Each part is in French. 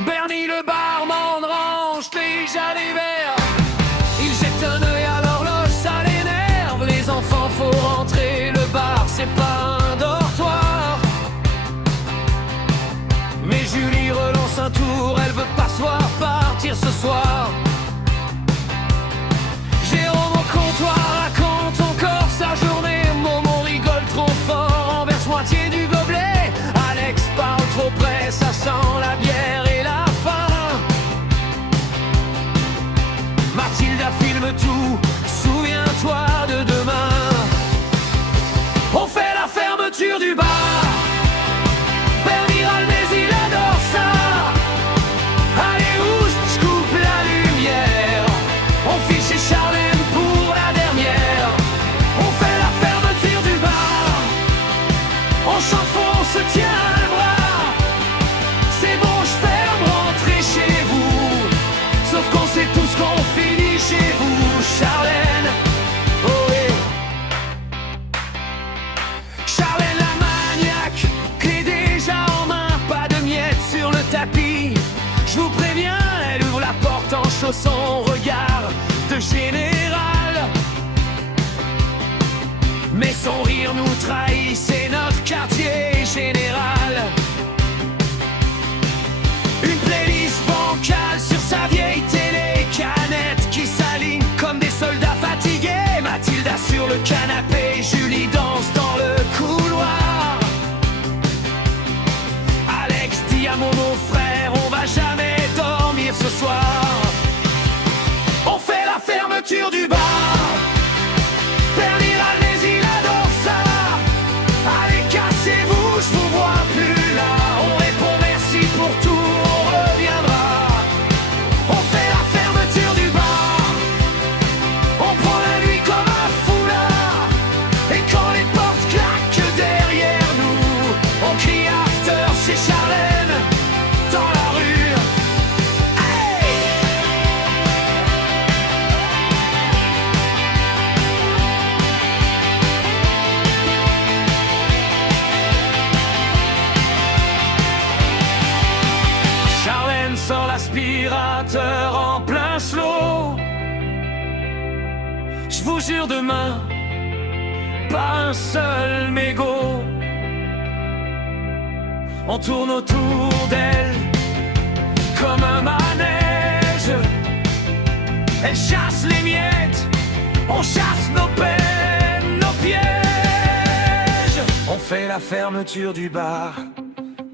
Bernie le barman range les jalets verts. Il jette un œil à l'horloge, ça l'énerve. Les enfants, faut rentrer, le bar c'est pas un dortoir. Mais Julie relance un tour, elle veut pas se voir partir ce soir. Jérôme au comptoir raconte encore sa journée. Momo rigole trop fort, renverse moitié du gobelet. Alex parle trop près, ça sent la bière et la faim. Mathilda filme tout, souviens-toi de demain. On fait la fermeture du bar. Bernie râle mais il adore ça. Allez oust, j'coupe la lumière. On file chez Charlène pour la dernière. On fait la fermeture du bar. On chante fort, on se tient le bras. C'est bon, j'ferme, rentrez chez vous. Sauf qu'on sait tous qu'on finit chez vous, Charlène. Oh oui. Charlène la maniaque, clé déjà en main, pas de miettes sur le tapis. Je vous préviens, elle ouvre la porte en chaussant, regard de général. Mais son rire nous trahit, c'est notre quartier général. Une playlist bancale sur sa vieille télé, canettes qui s'alignent comme des soldats fatigués. Mathilda sur le canapé, Julie danse dans le couloir. Alex dit à mon frère, on va jamais dormir ce soir. On fait la fermeture du bar. Bernie râle mais il adore ça. Allez cassez-vous, je vous vois plus là. On répond merci pour tout, on reviendra. On fait la fermeture du bar. On prend la nuit comme un foulard. Et quand les portes claquent derrière nous, on crie after chez Charlène dans la rue. Hey! Charlène sort l'aspirateur en plein slow. Je vous jure demain, pas un seul mégot. On tourne autour d'elle comme un manège. Elle chasse les miettes, on chasse nos peines, nos pièges. On fait la fermeture du bar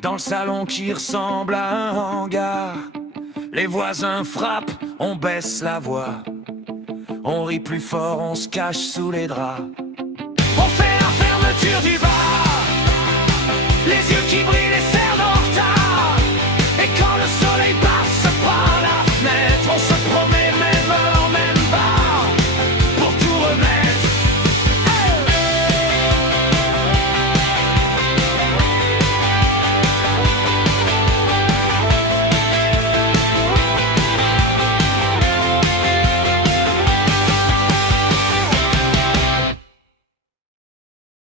dans le salon qui ressemble à un hangar. Les voisins frappent, on baisse la voix. On rit plus fort, on se cache sous les draps. On fait la fermeture du bar. Les yeux qui brillent, les cerfs dans